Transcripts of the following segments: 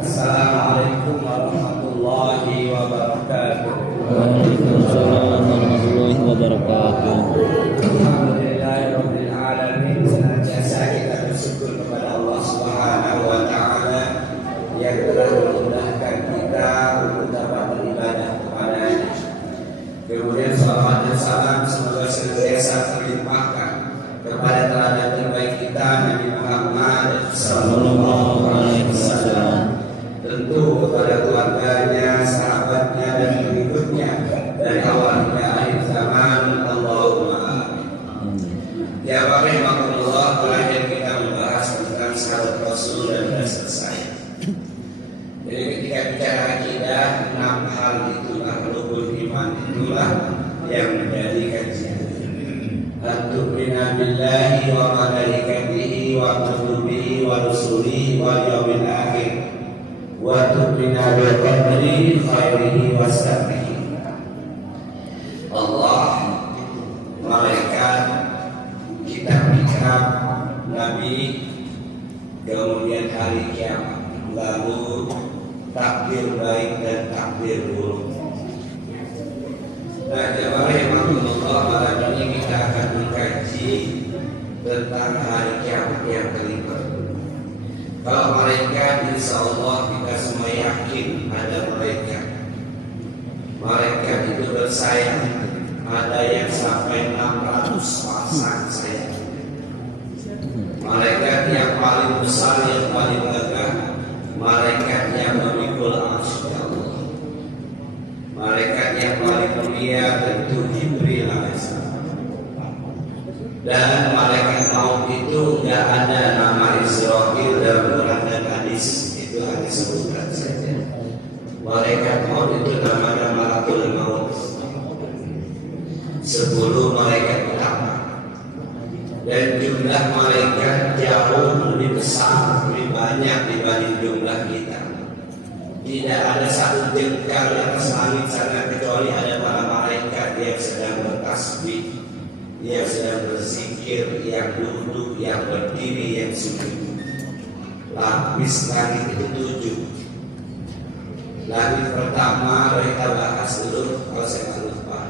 Assalamualaikum warahmatullahi wabarakatuh. Waalaikumsalam warahmatullahi wabarakatuh. Alhamdulillahirabbil alamin. Senantiasa kita bersyukur kepada Allah Subhanahu wa taala yang telah memudahkan kita untuk dapat beribadah kepada-Nya. Kemudian salawat dan salam semoga senantiasa terlimpahkan kepada teladan terbaik kita Nabi Muhammad sallallahu alaihi wasallam. Tentu kepada keluarganya, sahabatnya dan pengikutnya dari awal hingga akhir zaman. Allahumma amin. Ya rahimahullah, terakhir kita membahas tentang sahabat Rasul dan sudah selesai. Jadi ketika bicara akidah, 6 hal itulah rukun iman, itulah yang menjadi kajian. An-tu'mina billahi wa malaikatihi wa kutubihi wa rusulihi wa yaumil akhir wa tu'mina bil qadri khairihi wa syarrihi. Allah, malaikat, kitab-kitab, nabi, kemudian hari kiamat, lalu takdir baik dan takdir buruk. Nah, jemaah rahimahullah, malam ini kita akan mengkaji tentang hari kiamat yang kelima. Kalau malaikat, insya Allah kita semua yakin ada malaikat. Malaikat itu bersayap, ada yang sampai 600 pasang sayap. Malaikat yang paling besar, yang paling gagah, malaikat yang memikul arsy Allah. Malaikat yang paling mulia tentu Jibril alaihissalam. Dan malaikat maut itu tidak ada nama Israfil dalam Quran dan hadis, itu hanya sebutan saja. Malaikat maut itu namanya Malakul Maut. 10 malaikat utama. Dan jumlah malaikat jauh lebih besar, lebih banyak dibanding jumlah kita. Tidak ada satu jengkal di atas langit sana kecuali ada para malaikat yang sedang bertasbih, yang sedang berzikir, yang duduk, yang berdiri, yang sujud. Lapis langit itu 7. Langit pertama kita bahas dulu kalau saya lupa.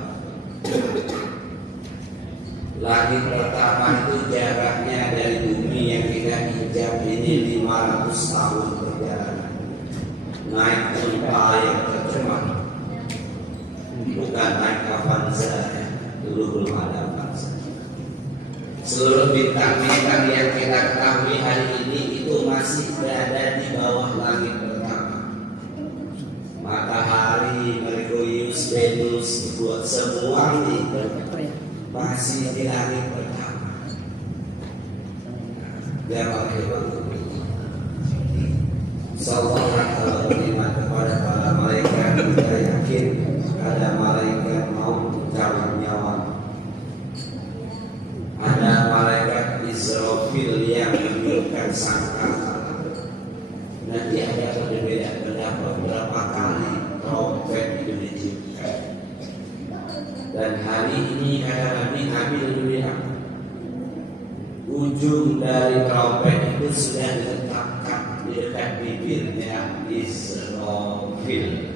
Langit pertama itu jaraknya dari bumi yang kita injak ini 500 tahun perjalanan. Naik unta yang tercemar, bukan naik Avanza ya. Dulu belum ada Avanza. Seluruh bintang-bintang yang kita ketahui hari ini itu masih berada di bawah langit pertama. Matahari, Merkurius, Venus, semua ini masih di langit pertama. Sallallahu beriman kepada para malaikat, kita yakin ada malaikat maut mencabut nyawa. Ada malaikat Israfil yang meniupkan sangkakala. Nanti ada berbeda pendapat berapa kali trompet itu ditiupkan. Dan hari ini kata Nabi lebih bilang, ujung dari trompet itu sudah diletakkan di dekat bibirnya Israfil.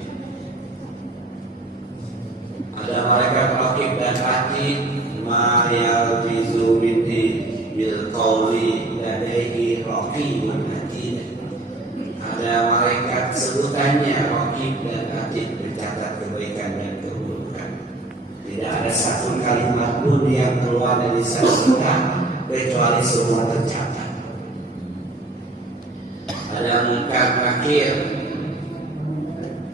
Ada malaikat raqib dan atid, ma yalfizu minni bil qawli ladaihi raqibun atid. Ada malaikat sebutannya raqib dan atid, mencatat kebaikan dan keburukan. Tidak ada satu kalimat pun yang keluar dari lisan kita kecuali semua tercatat. Ada Munkar Nakir,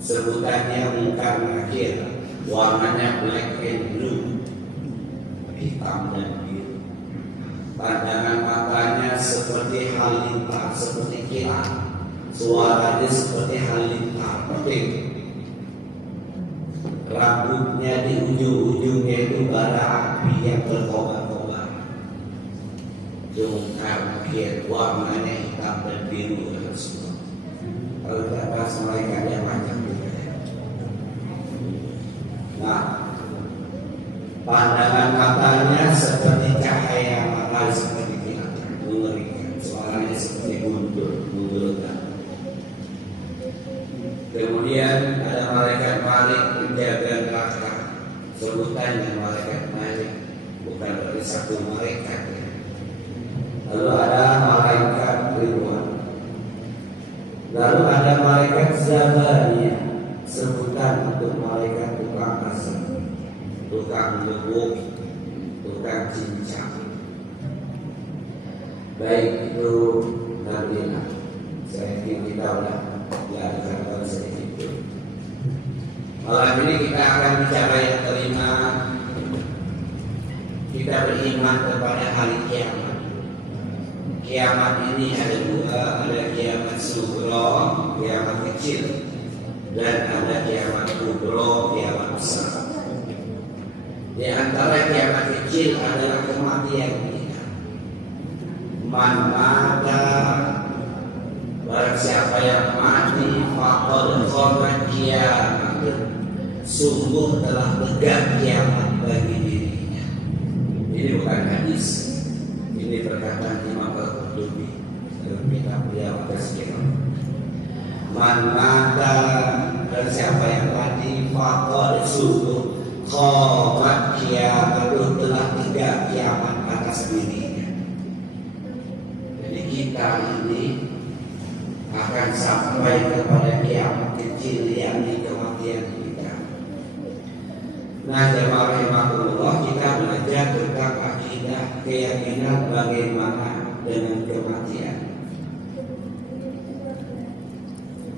sebutannya Munkar Nakir, warnanya black and blue, hitam dan biru. Pandangan matanya seperti halilintar, seperti kilat. Suaranya seperti halilintar, petir. Rambutnya di ujung-ujungnya itu bara api yang berkobar-kobar. Munkar Nakir, warnanya hitam dan biru. Kalau kita bahas malaikat yang macam juga. Nah, pandangan matanya seperti cahaya matahari, seperti kilat, mengerikan. Suaranya seperti guntur, menggelegak. Kemudian ada malaikat Malik menjaga neraka. Sebutannya malaikat Malik, bukan dari satu malaikat ya. Lalu ada malaikat Ridwan. Lalu ada malaikat Zabaniyah, sebutan untuk malaikat tukang asap, tukang lebuk, tukang cincang. Baik itu nantilah. Saya ingin kita udah belajar sedikit. Malam ini kita akan bicara yang kelima. Kita beriman kepada hari kiamat. Kiamat ini ada dua, ada kiamat sugro, kiamat kecil, dan ada kiamat kubro, kiamat besar. Di antara kiamat kecil adalah kematian kita. Man mata, barang siapa yang mati, faqad qamat kiamat, sungguh telah tegak kiamat bagi dirinya. Ini bukan hadis, ini perkataan Imam Al-Qurtubi dalam kitab beliau Tazkirah. Man mata, barang siapa yang mati, faqad sungguh qamat kiamat, telah tegak kiamat atas dirinya. Jadi kita ini akan sampai kepada kiamat kecil, yakni kematian kita. Nah, jemaah rahimakumullah, kita belajar tentang akidah, keyakinan bagaimana dengan kematian.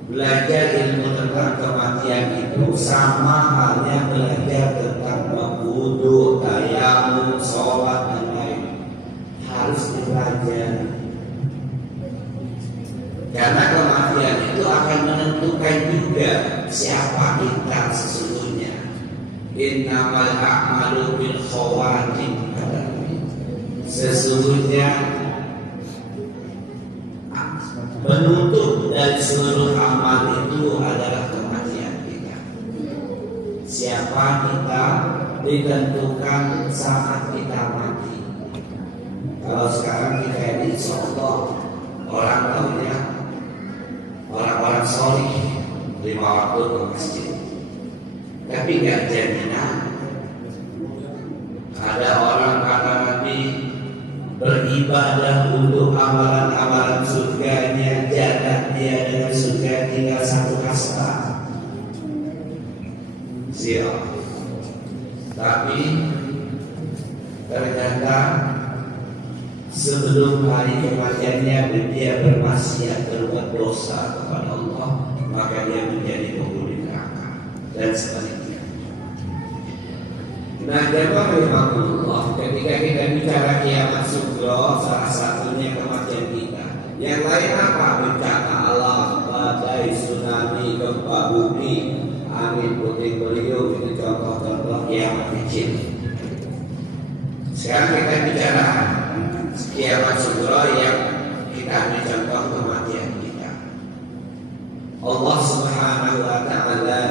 Belajar ilmu tentang kematian itu sama halnya belajar tentang wudu, tayamum, sholat dan lain. Harus dipelajari. Karena kematian itu akan menentukan juga siapa kita sesungguhnya. Innamal a'malu bil khawatim. Sesungguhnya penutup dari seluruh amal itu adalah kematian kita. Siapa kita ditentukan saat kita mati. Kalau sekarang kita ini insyaallah orang tahunya orang-orang solih 5 waktu ke masjid, tapi nggak jaminan ada orang kata Nabi beribadah untuk amalan-amalan surganya, jarak dia dengan surga tinggal 1 kasta. Siap. Tapi ternyata sebelum hari kematiannya dia bermaksiat, berbuat dosa kepada Allah, maka dia menjadi penghuni neraka dan sebaliknya. Nah, jemaah rahimakumullah, ketika kita bicara kiamat sugro, salah satunya kematian kita. Yang lain apa? Bencana alam, badai, tsunami, gempa bumi, angin puting beliung, itu contoh-contoh kiamat kecil. Sekarang kita bicara kiamat sugro yang kita ambil contoh kematian kita. Allah Subhanahu wa ta'ala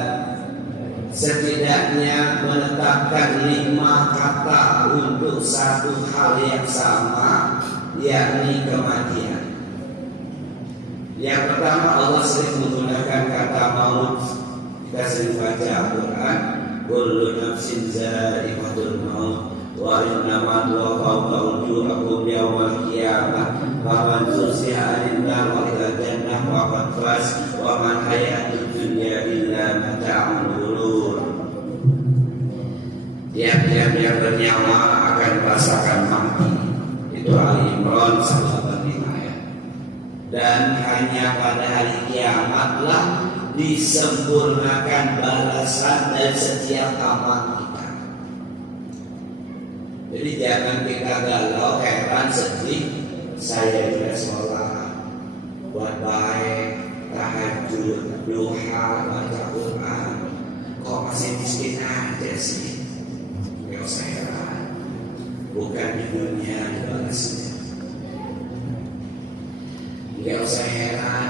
setidaknya menetapkan 5 kata untuk satu hal yang sama, yakni kematian. Yang pertama, Allah sering menggunakan kata maut. Kita sering baca Al-Quran, kullu nafsin za'iqatul maut wa innama tuwaffawna ujurakum yawmal qiyamah faman zuhziha 'anil nar wa ila jannah faqad faz wa man hayatud dunya illa mata'ul ghurur. Tiap-tiap yang bernyawa akan merasakan mati. Itu Ali Imran 185 ayat. Dan hanya pada hari kiamatlah disempurnakan balasan dari setiap amal kita. Jadi jangan kita galau, heran, sedih. Saya juga sholat, buat baik, tahajud, duha, baca Quran, kok masih miskin aja sih? Gak usah heran, bukan di dunia dibalasnya. Gak usah heran,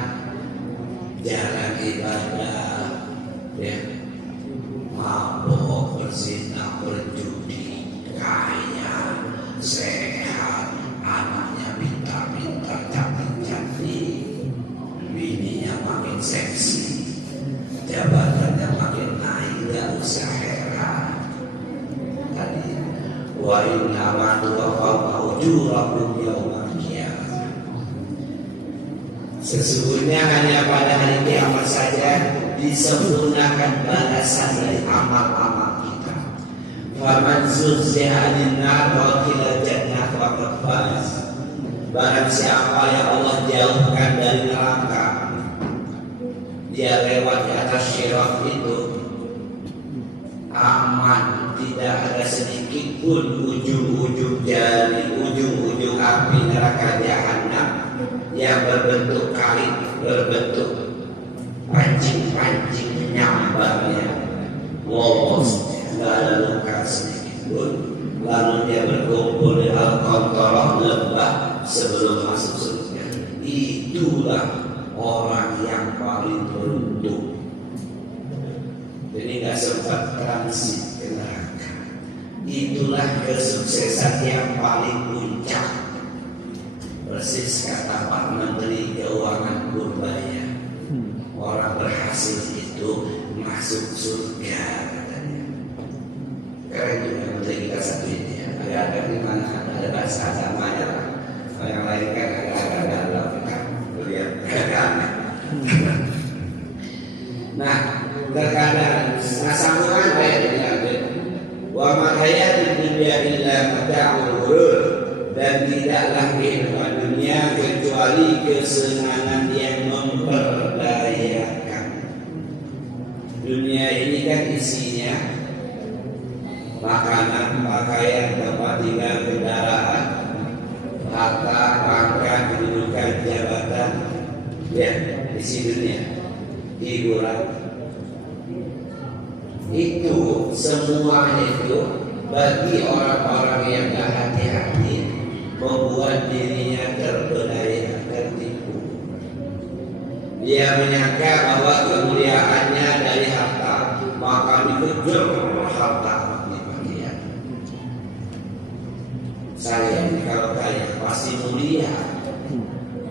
jalan ibadah, ya, mabuk, berzina, berjudi, kaya, sehat, anaknya pintar-pintar, cantik-cantik, bininya makin seksi, jabatannya makin naik, nggak usah heran. Tadi wa inna ma tuwaffawna ujurakum yaumal qiyamah. Sesungguhnya hanya pada hari kiamat saja disempurnakan balasan dari amal-amal kita. Faman zuhziha 'anil nar wa udkhila jannata faqad faz. Barang siapa yang Allah jauhkan dari neraka, dia lewat di atas sirat itu aman, tidak ada sedikit pun ujung-ujung jari, ujung-ujung api neraka jahanam yang berbentuk kalit, berbentuk pancing-pancing menyambarnya, lolos, tidak ada luka sedikit pun. Lalu dia berkumpul di al-qantarah, lembah sebelum masuk surga. Itulah orang yang paling beruntung. Jadi nggak sempat transit ke neraka. Itulah kesuksesan yang paling puncak. Persis kata Pak Menteri Keuangan Purbaya, orang berhasil itu masuk surga katanya. Keren juga Menteri kita satu ini ya. Agak-agak di mana ada bahasa agamanya lah. Kalau yang lain kan agak-agak dalam kita lihat agak-agak. Nah, terkadang sambungan ayat ini ada wa ma hayatud dunya illa mata'ul ghurur, dan tidaklah kehidupan dunia kecuali kesenangan yang memperdayakan. Dunia ini kan isinya makanan, pakaian, tempat tinggal, kendaraan, harta, pangkat, kedudukan, jabatan, ya, isi dunia, hiburan. Itu semuanya itu bagi orang-orang yang gak hati-hati membuat dirinya terpedaya, tertipu. Dia menyangka bahwa kemuliaannya dari harta, maka dikejar harta. Saya ini kalau kaya pasti mulia.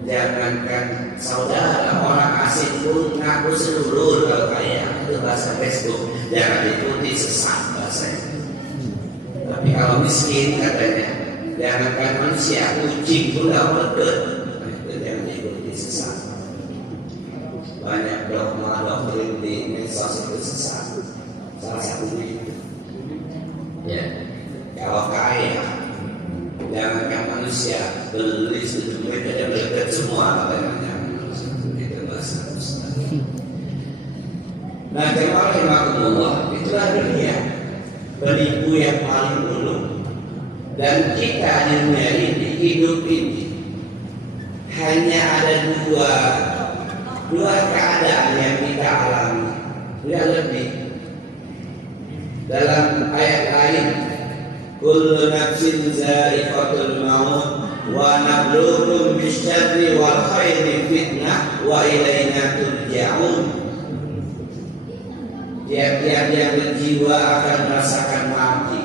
Jangankan saudara, orang asing pun ngaku seluruh kalau kaya. Itu bahasa Facebook. Jangan ikuti, sesat bahasanya. Tapi kalau miskin katanya, jangankan manusia, kucing pun gak pedut. Itu jangan ikuti, sesat. Banyak dogma doktrin di medsos itu sesat. Salah satunya itu. Ya, kalau kaya, jangankan manusia, beli sedikit aja beli semua katanya. Itu bahasa Ustaz. Nah, jemaah itulah dunia, penipu yang paling ulung. Dan kita di dunia ini, hidup ini hanya ada dua keadaan yang kita alami, tidak lebih. Dalam ayat lain, kullu nafsin za'iqatul maut wa nabluukum bisyarri wal khairi fitnah wa ilaina turja'un. Tiap-tiap yang berjiwa akan merasakan mati.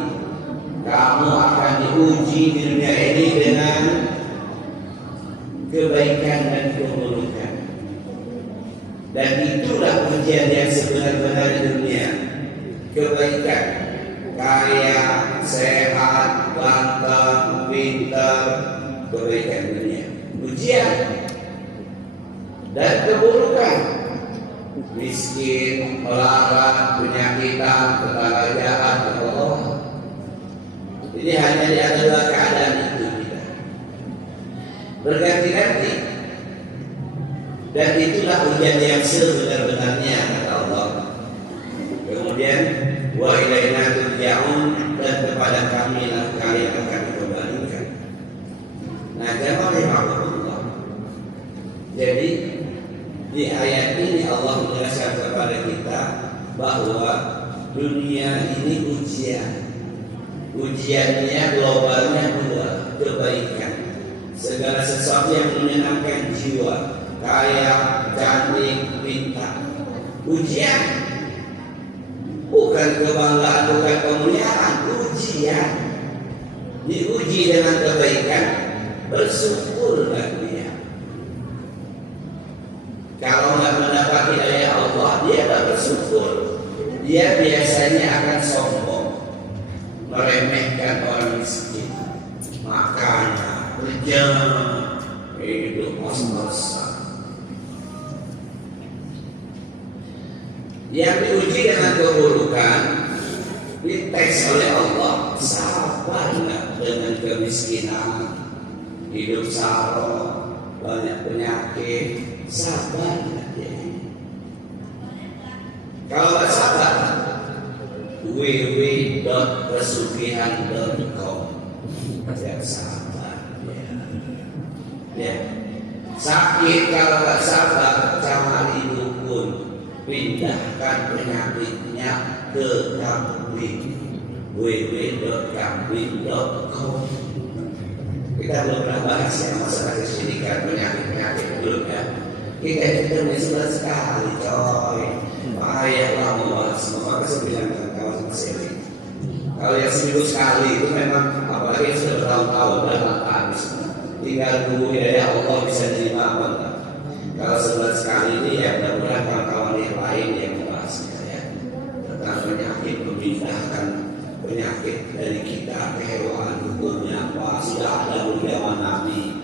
Kamu akan diuji di dunia ini dengan kebaikan dan keburukan. Dan itulah ujian yang sebenar-benar di dunia. Kebaikan, kaya, sehat, ganteng, pintar, kebaikan dunia. Ujian dan keburukan, miskin, melarat, penyakitan, tetangga jahat, Allah. Jadi hanya di antara keadaan itu kita berganti-ganti. Dan itulah ujian yang sebenar-benarnya kata Allah. Kemudian wa ilaina turja'un, dan kepada kami lah kalian akan dikembalikan. Nah, jemaah. Jadi di ayat ini Allah menjelaskan kepada kita bahwa dunia ini ujian. Ujiannya globalnya dua, kebaikan. Segala sesuatu yang menyenangkan jiwa, kaya, cantik, pintar. Ujian, bukan kebanggaan, bukan kemuliaan, ujian. Diuji dengan kebaikan, bersyukurlah dia. Kalau kalau nggak mendapat hidayah Allah, dia nggak bersyukur. Dia biasanya akan sombong, meremehkan orang miskin, makanya kerja hidup pas-pasan. Yang diuji dengan keburukan dites oleh Allah, sabar nggak dengan kemiskinan, hidup sarong, banyak penyakit, sabar nggak dia? Kalau nggak sabar, www.pesugihan.com, tidak sabar ya. Sakit kalau nggak sabar, cari dukun, pindahkan penyakitnya ke kambing, www.kambing.com. Kita belum pernah bahas ya masalah kesyirikan, penyakit belum ya. Kita ketemu sebulan sekali coy. Bahaya lah membahas, maka saya bilang ke kawan Mas Eli, kalau yang seminggu sekali itu memang apalagi yang sudah bertahun-tahun dan habis, tinggal tunggu hidayah Allah bisa terima apa enggak. Kalau sebulan sekali ini ya mudah-mudahan kawan-kawan yang lain yang membahasnya ya tentang penyakit, memindahkan penyakit dari kita ke hewan, hukumnya apa, sudah ada di zaman Nabi,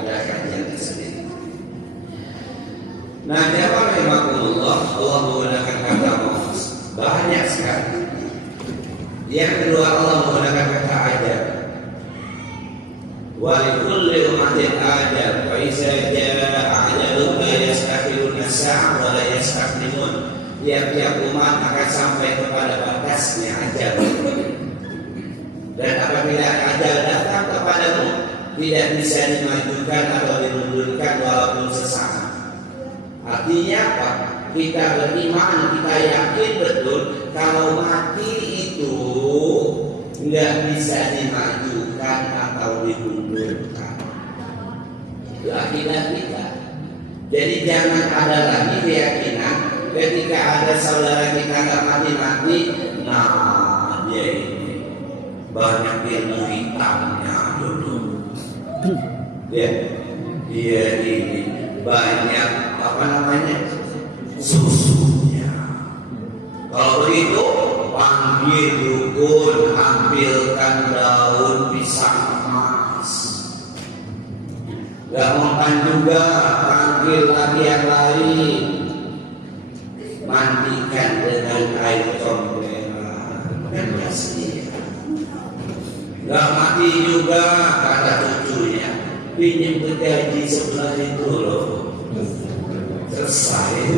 ada kajian tersendiri. Nah, jawab rahimahullah, Allah menggunakan kata mos banyak sekali. Yang kedua, Allah menggunakan kata ajab. Wa likulli ummatin ajab, fa iza jaa ajalun la yastakhiruna sa'a wa la yastaqdimun. Tiap-tiap umat akan sampai kepada batasnya ajal. Dan apabila ajal datang kepadamu, tidak bisa dimajukan atau dimundurkan walaupun sesaat. Artinya apa? Kita beriman, kita yakin betul kalau mati itu nggak bisa dimajukan atau dimundurkan. Itu akidah kita. Jadi jangan ada lagi keyakinan ketika ada saudara kita nggak mati-mati, nah dia ini banyak ilmu hitamnya dulu. Dia ini banyak apa namanya susunya. Kalau begitu panggil dukun, ambilkan daun pisang emas. Gak makan juga, panggil lagi yang lain, mandikan dengan air comberan. Kan kasihan. Gak mati juga, kata cucunya, pinjam ke gaji sebelah itu loh. Selesai.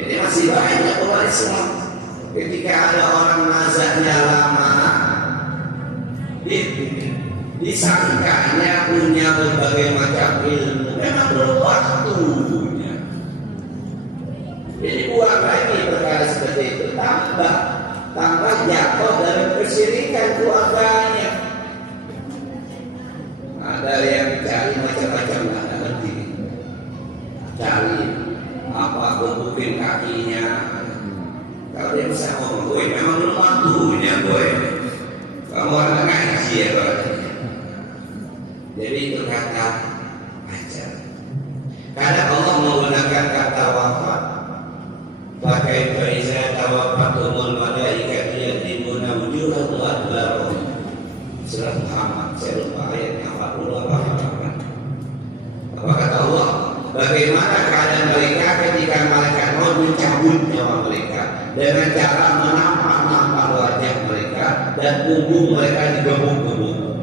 Ini masih banyak orang Islam. Ketika ada orang nazarnya lama, disangkanya punya berbagai macam ilmu, memang belum waktunya. Jadi buat lagi perkara seperti itu, tambah jatuh dari kesyirikan keluarganya. Ada yang cari macam-macam lah. Cari apa, gebukin kakinya. Kalau dia bisa ngomong, gue memang belum waktunya gue. Kamu orang ngaji ya berarti. Jadi itu kata ajar. Karena Allah menggunakan kata wafat. Pakai faiza tawafatumul malaikatu yadimuna wujuhahum adbarahum. Surah Muhammad, saya lupa ayatnya 40 apa. Apa kata Allah? Bagaimana keadaan mereka ketika malaikat mau mencabut nyawa mereka dengan cara menampak wajah mereka dan punggung mereka digebuk-gebuk.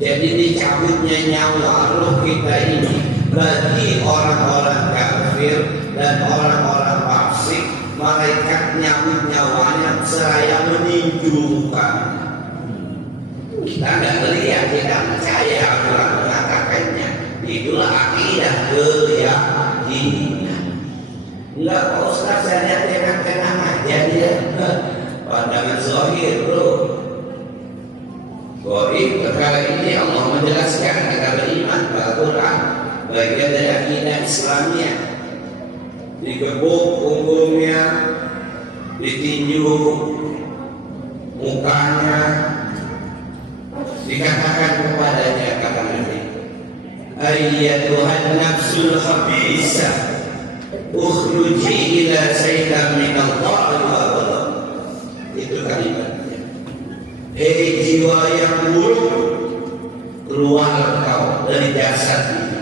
Jadi dicabutnya nyawa roh kita ini bagi orang-orang kafir dan orang-orang fasik, malaikat nyabut nyawanya seraya meninjukan. Kita nggak melihat, kita percaya orang mengatakannya. Itulah akidah keyakinan. Enggak, Pak Ustaz, saya lihat tenang-tenang aja dia. Pandangan zahir bro. Goib perkara ini Allah menjelaskan kita beriman pada Quran, bagian dari akidah Islamnya. Digebuk punggungnya, ditinju mukanya, dikatakan kepadanya, kata Nabi, ayyatuhan nafsul khabisah ukhruji ila sayyidan minallah. Itu kalimatnya. Hei jiwa yang buruk, keluar kau dari jasad ini.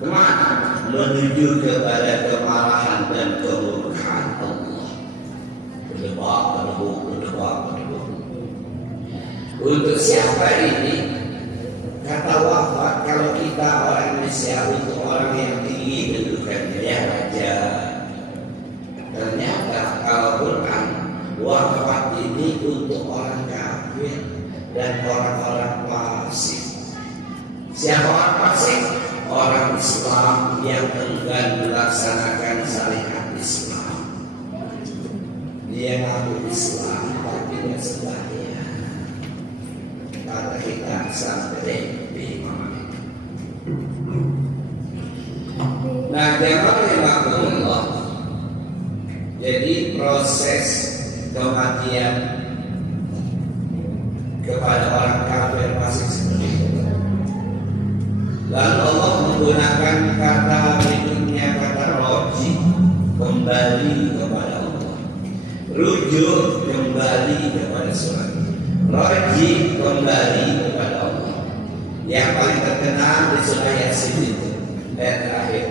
Kemana? Menuju kepada kemarahan dan kemurkaan Allah. Berdebak. Untuk siapa ini? Kata wafat, kalau kita orang Indonesia, untuk orang yang tinggi kedudukannya, ya raja. Ternyata kalau Quran, wafat ini untuk orang kafir dan orang-orang fasik. Siapa orang fasik? Orang Islam yang enggan melaksanakan syariat Islam. Dia ngaku Islam tapi tidak sembahyang. Kata kita sampai di mana? Nah, jamaah rahimakumullah. Jadi proses kematian kepada orang kafir fasik seperti itu. Lalu Allah menggunakan kata berikutnya, kata roji, kembali kepada Allah. Rujuk, kembali kepada surat. Roji, kembali kepada Allah. Yang paling terkenal di surah Yasin itu, ayat terakhir.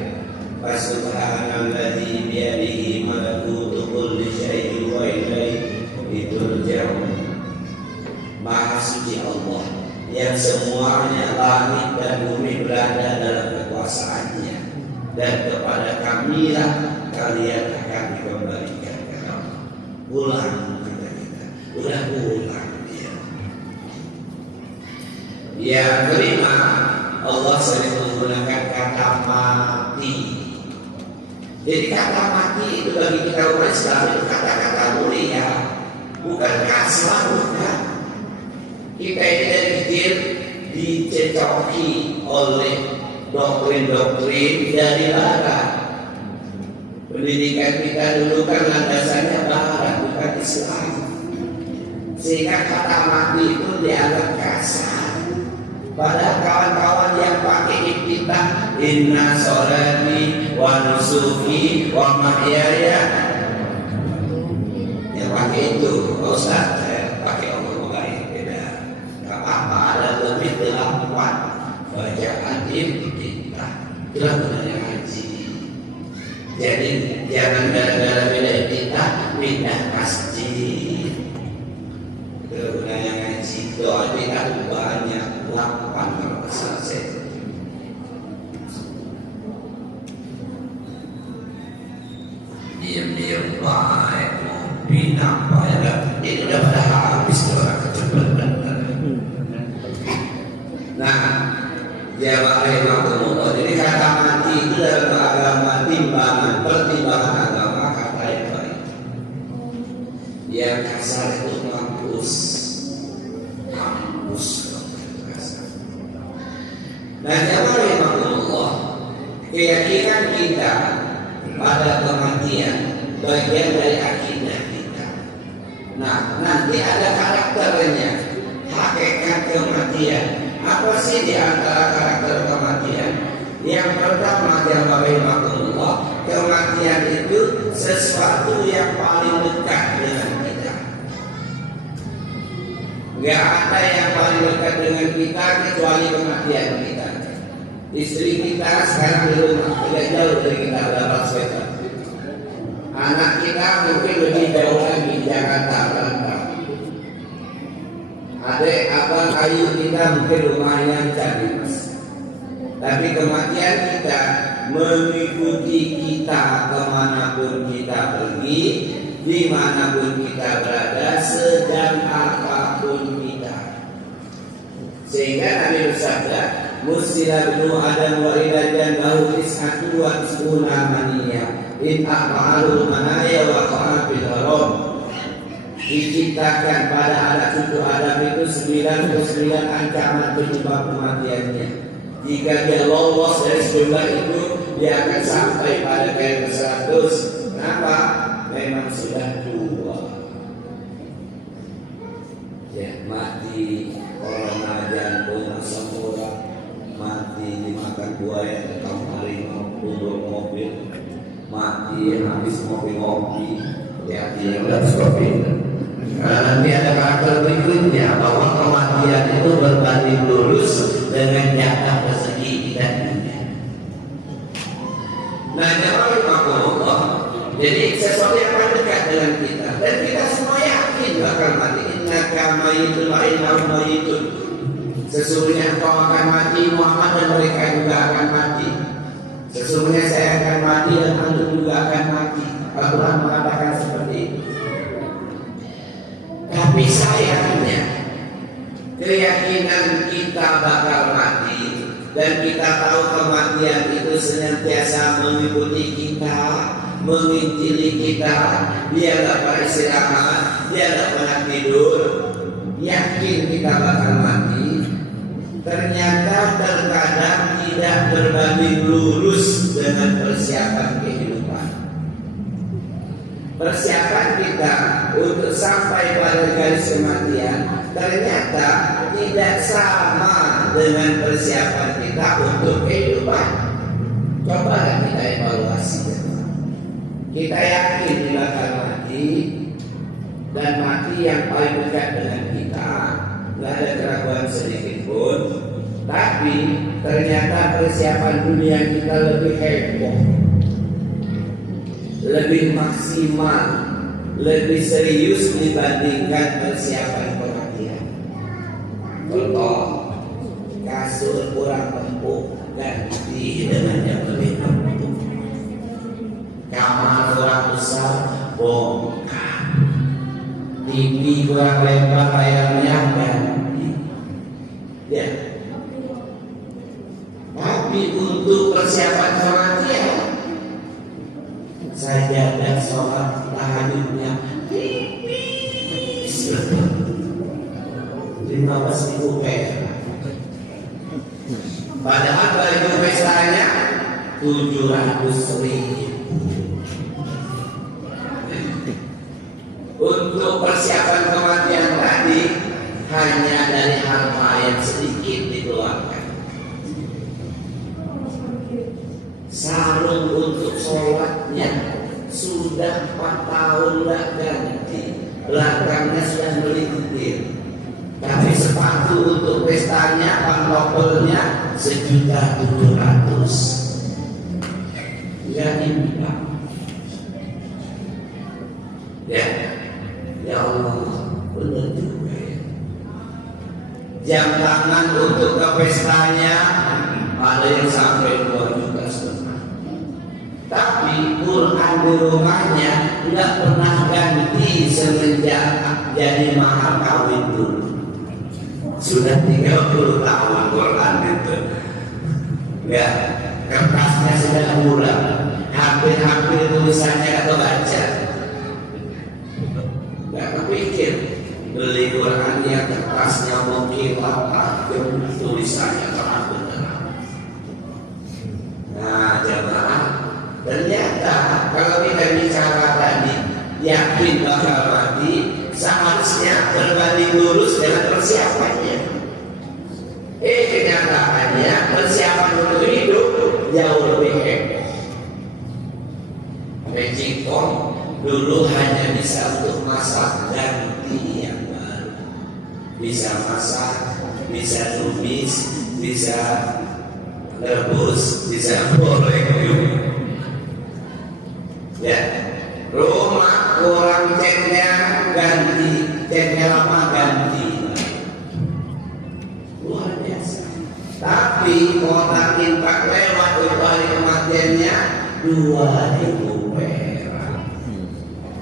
Subhanalladzi biyadihi malakutu kulli syai'in wa ilaihi turja'un. Maha suci Allah yang semuanya langit dan bumi berada dalam kekuasaannya, dan kepada Kamilah kalian akan dikembalikan. Pulang kata kita, udah pulang dia. Yang kelima, Allah sering menggunakan kata mati. Jadi kata mati itu bagi kita umat Islam itu kata-kata mulia, bukan kasar, bukan. Kita ini dari kecil dicecoki oleh doktrin-doktrin dari Barat. Pendidikan kita dulu kan landasannya Barat, bukan Islam. Sehingga kata mati itu dianggap kasar. Padahal kawan-kawan yang pakai iftitah, inna sholati wa nusuki wa mahyaya, yang pakai itu, Ustaz, saya pakai omong baik, beda. Gak apa-apa, ada lebih delapan bacaan iftitah. Itulah gunanya ngaji. Jadi jangan gara-gara beda iftitah pindah masjid. Itulah gunanya ngaji. Doa iftitah banyak. 8 kalau selesai. Diam-diam baik, bina baik, ini udah pada habis orang kecepatan. Nah, jawab rahimahullah. Jadi kata mati itu dalam agama pertimbangan agama kata yang baik. Yang kasar itu mampus. Nah, jamaah rahimahullah, keyakinan kita pada kematian bagian dari akidah kita. Nah, nanti ada karakternya, hakikat kematian. Apa sih di antara karakter kematian? Yang pertama, jamaah rahimahullah, kematian itu sesuatu yang paling dekat dengan kita. Gak ada yang paling dekat dengan kita kecuali kematian kita. Istri kita sekarang di rumah, tidak jauh dari kita, berapa meter. Anak kita mungkin lebih jauh lagi di Jakarta, berapa. Adik, abang, ayu kita mungkin rumahnya cari mas. Tapi kematian kita mengikuti kita kemanapun kita pergi, dimanapun kita berada, sedang apapun kita. Sehingga Nabi bersabda, Musila binu Adam wa ilajan lahu tis'atu wa tis'una maniyah in a'ma'alul manaya wa qa'afil haram. Diciptakan pada anak cucu Adam itu 99 ancaman penyebab kematiannya. Jika dia lolos dari sejumlah itu, dia akan sampai pada ke 100. Kenapa? Memang sudah tua. Ya, mati corona jantung asam urat, mati di makan buaya, ketemu harimau, duduk mobil, mati habis ngopi-ngopi, ya dia harus kopi. Karena nanti ada karakter berikutnya bahwa kematian itu berbanding lurus dengan jatah rezeki kita. Nah, jangan lupa jadi sesuatu yang akan dekat dengan kita dan kita semua yakin bakal mati. Innaka mayyitun wa innahum mayyitun. Sesungguhnya engkau akan mati, Muhammad, dan mereka juga akan mati. Sesungguhnya saya akan mati dan antum juga akan mati. Al-Quran mengatakan seperti itu. Tapi sayangnya keyakinan kita bakal mati dan kita tahu kematian itu senantiasa mengikuti kita, mengintili kita. Dia gak pernah istirahat, dia gak pernah tidur. Yakin kita bakal mati. Ternyata terkadang tidak berbanding lurus dengan persiapan kehidupan. Persiapan kita untuk sampai pada garis kematian ternyata tidak sama dengan persiapan kita untuk kehidupan. Coba kita evaluasi. Kita yakin kita bakal mati dan mati yang paling dekat dengan kita, nggak ada keraguan sedikit pun. Tapi ternyata persiapan dunia kita lebih heboh, lebih maksimal, lebih serius dibandingkan persiapan kematian. Contoh, kasur kurang empuk ganti dengan yang lebih empuk. Kamar kurang besar bongkar. TV kurang lebar layarnya ganti. Ya. Tapi untuk persiapan kematian sajadah sholat tahajudnya 15.000 perak. Padahal baju pestanya 700.000. Untuk persiapan kematian tadi hanya dari harta yang sedikit dikeluarkan. Sarung untuk sholatnya sudah 4 tahun tidak ganti, belakangnya sudah melintir. Tapi sepatu untuk pestanya, pantoffelnya 1.700.000. Jadi Pak, ya Allah, benar juga ya. Jam tangan untuk ke pestanya ada yang sampai 2,5 juta. Tapi Quran di rumahnya tidak pernah ganti semenjak jadi mahal kawin dulu. Sudah 30 tahun Quran itu. Ya, kertasnya sudah murah. Hampir-hampir tulisannya kata baca. Gak kepikir beli Quran yang kertasnya mungkin tulisannya terang benar. Nah, jemaah, ternyata kalau kita bicara tadi yakin bakal mati, seharusnya berbanding lurus dengan persiapannya. Kenyataannya persiapan untuk hidup jauh lebih heboh. Magicom dulu hanya bisa untuk masak ganti yang baru. Bisa masak, bisa tumis, bisa rebus, bisa goreng. Ya, rumah kurang catnya ganti, catnya lama ganti. Luar biasa. Tapi kotak infak lewat untuk hari kematiannya 2.000 perak.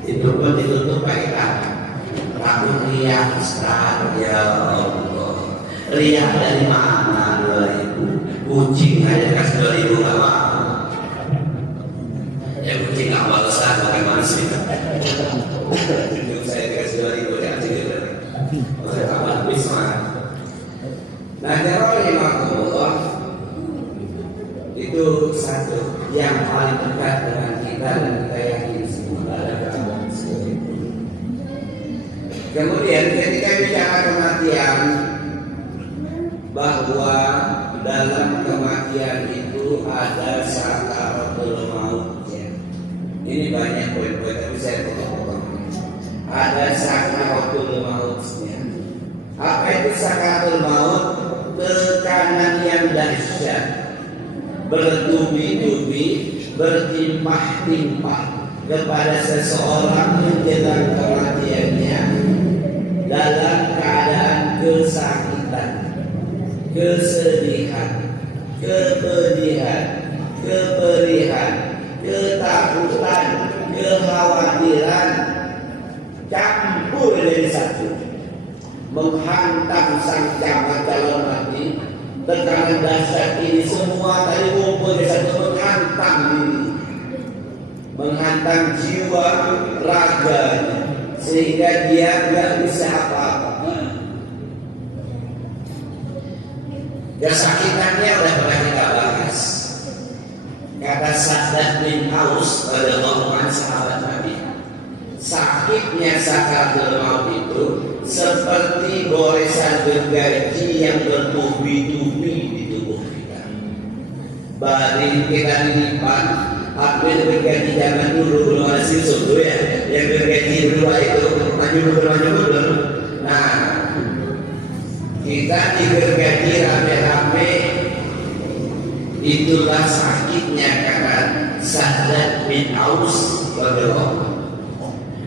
Itu pun ditutup pakai tangan. Tapi riak Ustaz, ya Allah. Riak dari mana 2.000? Kucing aja kasih 2.000 gak mau. Ya kucing gak mau Ustaz, bukan manusia. Saya kasih 2.000 ya gitu. Saya tambah habis mah. Nah, Allah itu satu yang paling dekat dengan kita dan kita yakin semua ada keadaan seperti itu. Kemudian ketika bicara kematian, bahwa dalam kematian itu ada sakaratul maut ya. Ini banyak poin-poin tapi saya potong-potong. Ada sakaratul mautnya. Apa itu sakaratul maut? Tekanan yang dahsyat, bertubi-tubi, bertimpah-timpah kepada seseorang menjelang kematiannya dalam keadaan kesakitan, kesedihan, kepedihan, ketakutan, kekhawatiran campur dari satu, menghantam sang calon mati. Tekanan dahsyat ini semua tadi kumpul di satu, menghantam diri, menghantam jiwa raga, sehingga dia nggak bisa apa-apa. Kesakitannya udah pernah kita bahas. Kata Sa'ad bin Aus radhiyallahu anhu, sahabat Nabi, sakitnya sakaratul maut itu seperti goresan gergaji yang bertubi-tubi di tubuh kita. Baring kita dilipat, ambil gergaji zaman dulu belum ada silsum tuh ya, yang gergaji dua itu maju mundur. Nah, kita digergaji rame-rame, itulah sakitnya kata Sa'ad bin Aus radhiyallahu anhu.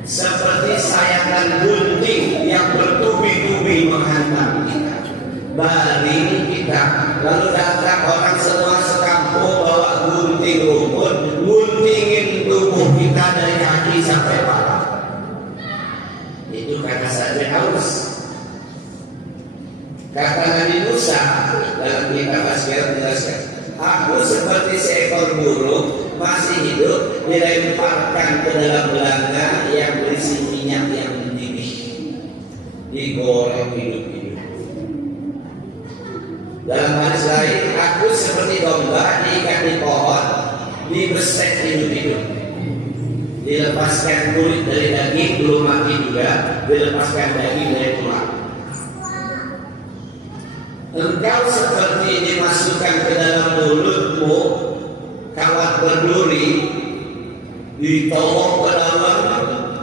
Seperti sayangan gunting yang bertubi-tubi menghantam kita, baring kita, lalu datang orang semua sekampung bawa gunting rumput, guntingin tubuh kita dari kaki sampai kepala. Itu kata Sa'ad bin Aus. Kata Nabi Musa dalam kitab Asy-Syi'ar menjelaskan, aku seperti seekor burung masih hidup dilemparkan ke dalam belanga yang berisi minyak yang mendidih, digoreng hidup-hidup. Dalam hadis lain, aku seperti domba diikat di pohon, dibesek hidup-hidup, dilepaskan kulit dari daging belum mati juga, dilepaskan daging dari tulang. Engkau seperti dimasukkan ke dalam mulutmu kawat berduri, ditolong ke dalam,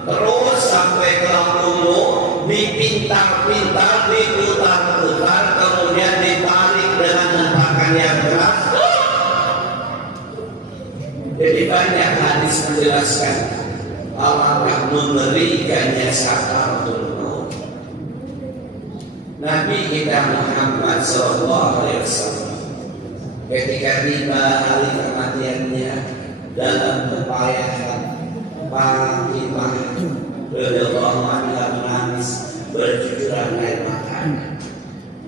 terus sampai ke lambungmu, dipintar-pintar, diputar-putar, kemudian ditarik dengan hentakan yang keras. Jadi banyak hadis menjelaskan alangkah mengerikannya sakaratul maut. Nabi kita Muhammad SAW ketika tiba hari kematiannya dalam kepayahan, Fatimah radhiyallahu anha menangis bercucuran air mata.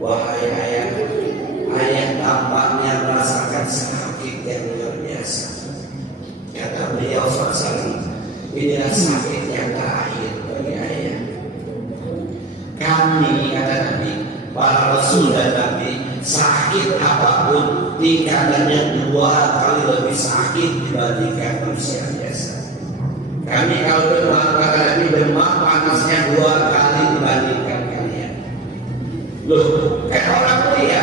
Wahai ayah tampaknya merasakan sakit yang luar biasa. Kata beliau SAW, inilah sakit yang terakhir bagi ayah. Kami, kata Nabi, para Rasul dan Nabi, sakit apapun tingkatannya 2 kali lebih sakit dibandingkan manusia biasa. Kami kalau demam, kata Nabi, demam panasnya 2 kali dibandingkan kalian. Loh, kan orang mulia.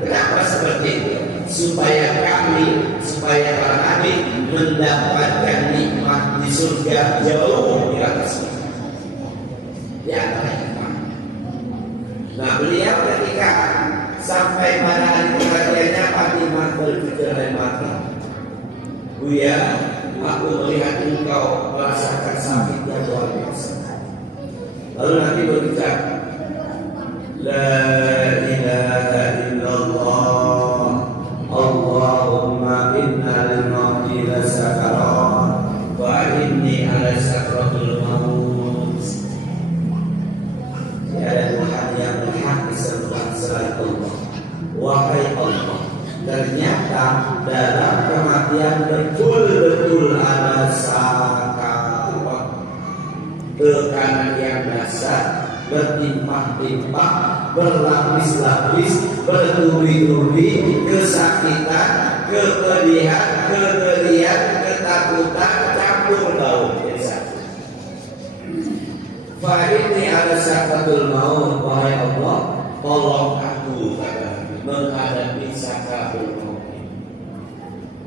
Kenapa seperti itu? Supaya para Nabi mendapatkan nikmat di surga jauh di atas kita. Di antaranya. Nah, beliau ketika sampai pada hari kematiannya, Fatimah bercucur air mata. Buya, aku melihat engkau merasakan sakit yang luar biasa. Lalu Nabi berucap, La ilaha illallah, Allahumma inna lil-mauti lasakarat, wa inni ala sakratul maut. Tiada Tuhan yang berhak disembah selain Allah. Wahai Allah, ternyata dalam kematian betul-betul ada sakarat, tekanan yang dahsyat, bertimpah-timpah, berlapis-lapis, bertubi-tubi, kesakitan, kepedihan, kegelian, ketakutan, campur baur. Fa ini ada sakaratul maut, wahai Allah, tolong aku, kata Nabi. menghadapi sakaratul maut.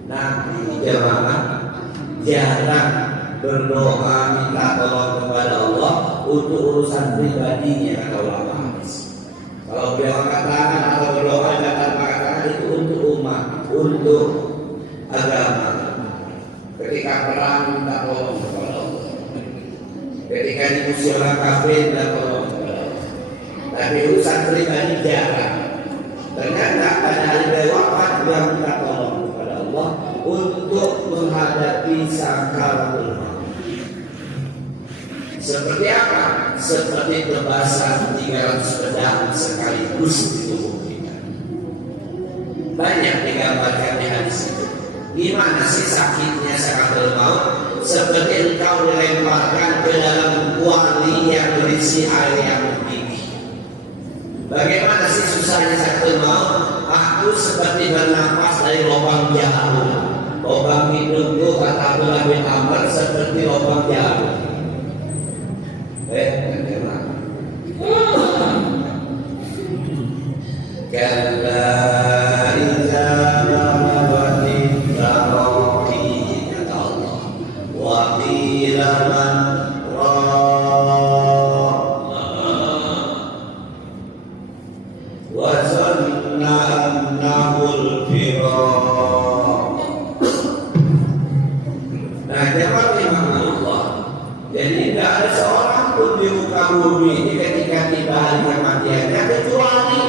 Nanti jemaah jarang berdoa minta tolong kepada Allah untuk urusan pribadinya kata ulama hadis. Kalau dia angkat tangan atau berdoa dan angkat tangan itu untuk umat, untuk agama. Ketika perang minta tolong kepada Allah. Ketika di musuh orang kafir minta tolong kepada Allah. Tapi urusan pribadi jarang. Ternyata pada hari wafat dia minta tolong kepada Allah untuk menghadapi sakaratul maut. Seperti apa? Seperti tebasan 300 pedang sekaligus di tubuh kita. Banyak digambarkan di hadis itu. Gimana sih sakitnya sakaratul maut? Seperti engkau dilemparkan ke dalam kuali yang berisi air yang mendidih. Bagaimana sih susahnya sakaratul maut? Aku seperti bernapas dari lubang jarum. Lubang hidungku kata Abdullah bin Amr seperti lubang jarum. Kalla idza balaghatil taraqi kata Allah wa qila man wa zanna annahu al-firaq. Nah, jemaah Allah. Jadi tidak ada seorang pun di muka bumi ketika tiba hari kematiannya kecuali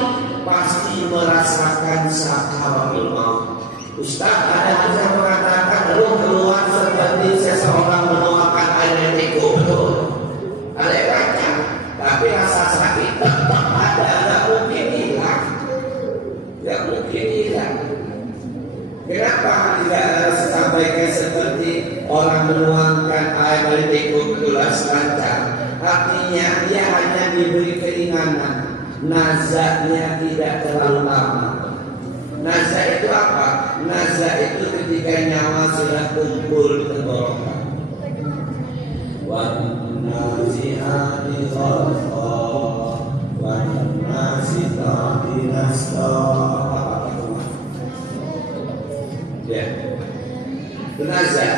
pasti merasakan sakaratul maut. Ustaz, ada yang mengatakan lu keluar seperti seseorang menuangkan air yang tikuk, betul? Ada yang kata, tapi rasa sakit tetap ada, tidak mungkin hilang, tidak mungkin hilang. Kenapa tidak sampaikan seperti orang menuangkan air dari tikuk gelas lancar? Artinya dia hanya diberi keringanan, nazaknya tidak terlalu lama. Nazak itu apa? Nazak itu ketika nyawa sudah kumpul di tenggorokan. Wan nazihati gharqa, wan nazitati nasqa. Ya, nazak.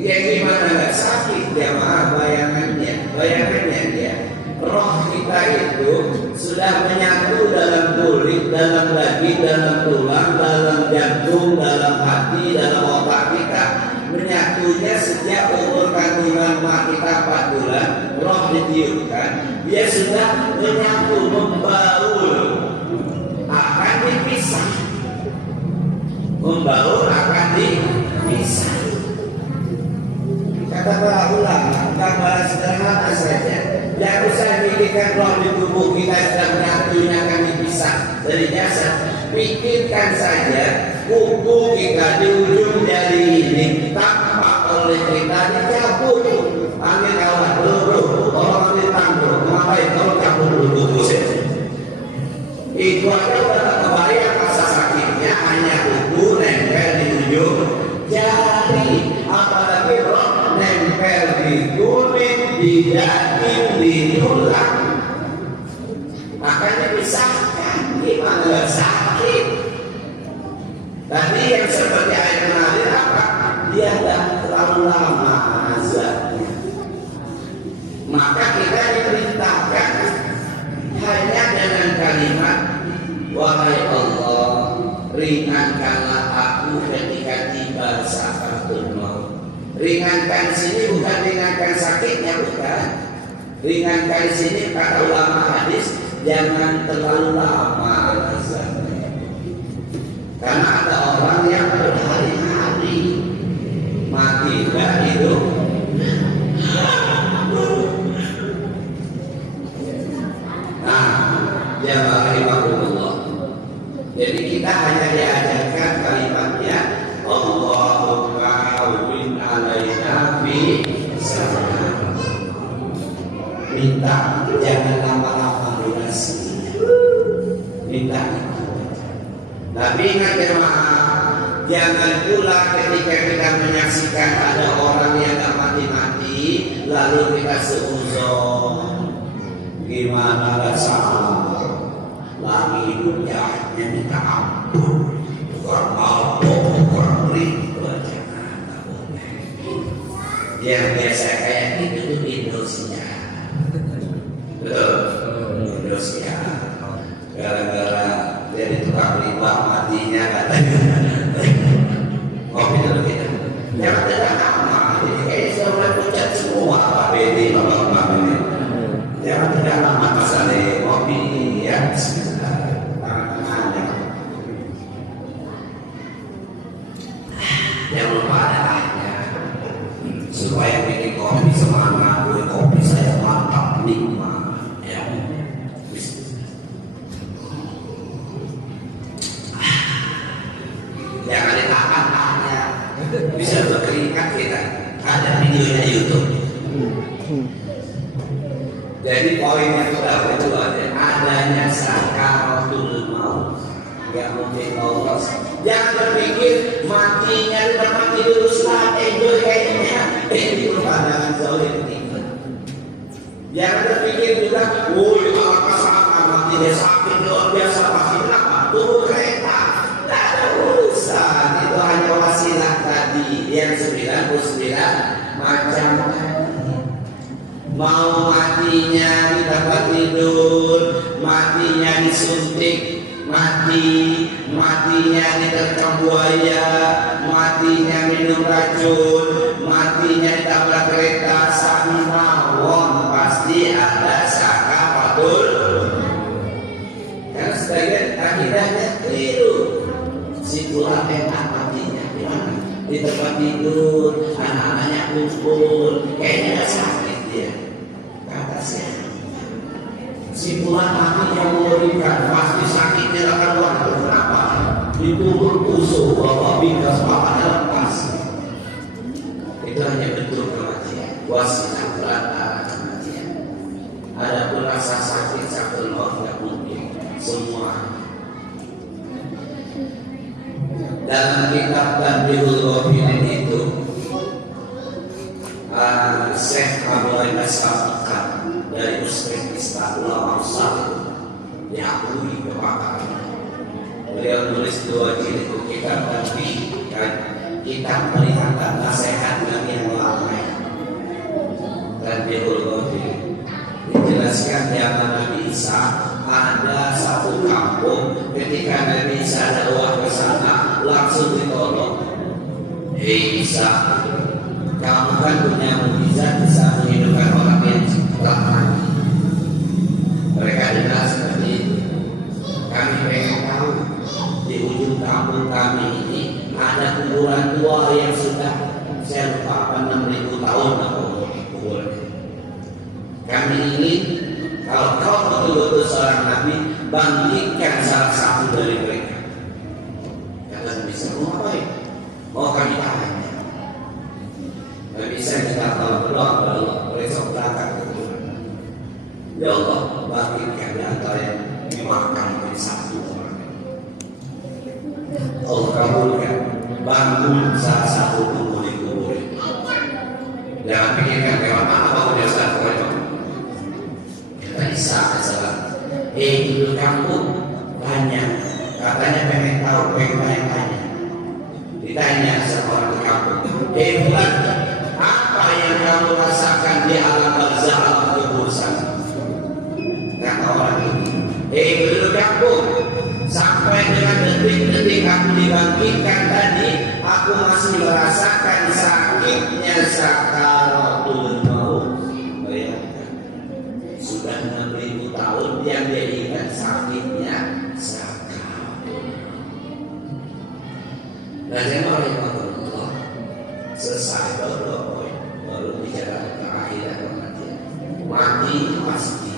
Dia gimana nggak sakit dia mah bayangannya dia. Roh kita itu sudah menyatu dalam kulit, dalam daging, dalam tulang, dalam jantung, dalam hati, dalam otak kita. Menyatunya sejak umur kandungan mak kita 4 bulan, roh ditiupkan, dia sudah menyatu, membaur, akan dipisah. Membaur akan dipisah. Kata para ulama, gambaran sederhana saja. Jangan usah mikirkan roh di tubuh kita sedang menyatunya akan dipisah dari jasad. Pikirkan saja kuku kita di ujung jari ini tampak oleh kita dicabut. Angin kawan peluru, orang ambil tangguh, ngapain kalau cabut dulu kuku saja. Itu aja udah kebayang rasa sakitnya hanya kuku nempel di ujung jari, apalagi roh nempel di kulit, di daging, di tulang. Makanya dipisahkan, gimana gak sakit? Tadi yang seperti air mengalir apa? Dia tidak terlalu lama azabnya. Maka kita diperintahkan hanya dengan kalimat, wahai Allah, ringankanlah aku ketika tiba sakaratul maut. Ringankan sini bukan ringankan sakitnya, bukan. Ringankan sini kata ulama hadis, jangan terlalu lama azabnya. Karena ada orang yang berhari-hari mati tidak hidup. Nah, jamaah rahimahullah. Jadi kita hanya diajarkan kalimatnya Allahumma awwin alaina fi salam. Minta jangan lama-lama durasinya. Minta itu. Tapi ingat jemaah, jangan pula ketika kita menyaksikan ada orang yang tak mati-mati lalu kita seuzon. Gimana rasanya? lagi hidupnya hanya minta ampun, kurang mabuk, kurang ribet, jangan, tak boleh. Yang biasa kayak gitu tuh Indonesia, betul, Indonesia. Gara-gara jadi tukang riba matinya katanya. Kopi dulu kita. Jangan tidak lama, jadi kayaknya sudah mulai pucat semua Pak Bedi, Bapak ini. Jangan tidak lama masalah kopi ya. Tangan-tangannya. Jangan lupa ada airnya. Supaya bikin kopi semangat, kopi saya mantap nikmat. Ya. Jangan ditahan-tahannya. Bisa berkeringat kita. Ada videonya YouTube. Jadi poinnya kedua adanya sakaratul maut. Gak mungkin Allah. Jangan berpikir matinya di tempat tidur Ustaz, enjoy kayaknya. Itu pandangan zalim itu. Jangan berpikir juga, woi kalau kesalahan matinya sakit luar biasa pasti apa? Turun kereta. Tak ada urusan. Itu hanya wasilah tadi yang 99 macam tadi. Mau matinya di tempat tidur, matinya disuntik, matinya diterkam buaya, matinya minum racun, matinya ditabrak kereta, sami mawon pasti ada sakaratul. Karena sebagian akidahnya keliru. Si pulang enak matinya gimana? Di tempat tidur, anak-anaknya kumpul, kayaknya sakit dia. Kata siapa? Si pulang matinya mengerikan, pasti sakitnya akan luar. Kenapa? Dikubur busuk, bawa bingkas, bapaknya lepas. Itu hanya bentuk kematian. Wasilah perantara kematian. Adapun rasa sakit sakit maut tidak mungkin. Semua. Dalam kitab Tanbihul Ghafilin itu Syekh Abu Al-Safiqah dari Uzbekistan ulama besar diakui kepakaran. Beliau menulis 2 jilid kitab Tanbih, kitab peringatan nasihat Nabi yang lama. Tanbihul Ghafilin dijelaskan zaman Nabi Isa ada satu kampung ketika Nabi Isa dakwah ke sana langsung ditolong. Hei Isa, kamu kan punya mukjizat bisa menghidupkan orang yang telah mati. Mereka dengar seperti itu. Kami pengen tahu di ujung kampung kami ini ada kuburan tua yang sudah saya lupa 6.000 tahun kuburan. Kami ingin kalau kau betul-betul seorang nabi, bangkitkan salah satu dari mereka. Kata bisa mau ngapain? Mau kami tanya. Nabi bisa kita tahu berdoa kepada Allah. Besok datang ke Tuhan. Ya Allah, bangkitkan di antara yang dimakan oleh satu orang. Allah kabulkan. Bangun salah satu kubur. Jangan pikirkan lewat mana mau dia satu orang. Isa adalah dulu kampung banyak katanya pengen tahu pengen tanya ditanya seorang di kampung bulan apa yang kamu rasakan di alam barzah alam kubur sana kata orang ini dulu kampung sampai dengan detik-detik aku dibangkitkan tadi aku masih merasakan sakitnya sakaratul maut. Sudah 6.000 tahun yang dia ingat sakitnya sakaratul. Nah, Allah selesai baru bicara terakhir kematian. Mati pasti.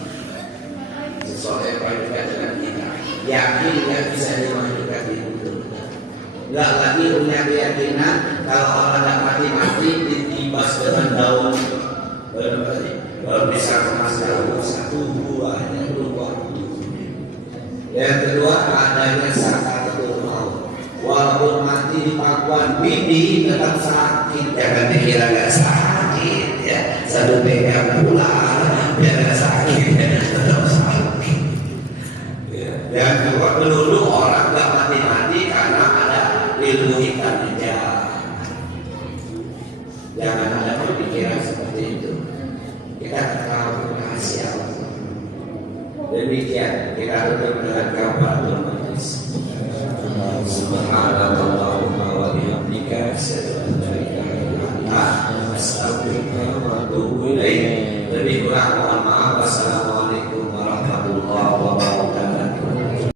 Sesuatu yang paling dekat dengan kita. Yakin nggak bisa dimajukan di dunia. Nggak lagi punya keyakinan kalau orang nggak mati ditibas dengan daun. Baru bisa kemas daun 1 buahnya berubah. Yang kedua adanya sakaratul maut. Walaupun mati di pangkuan bibi tetap sakit. Jangan dikira nggak sakit ya. Satu pegang pulang biar nggak sakit ya. Tetap sakit. Ya. Jangan ada pemikiran seperti itu. Kita tahu rahasia Allah. Demikian kita tutup dengan kafaratul majlis. Subhanallah.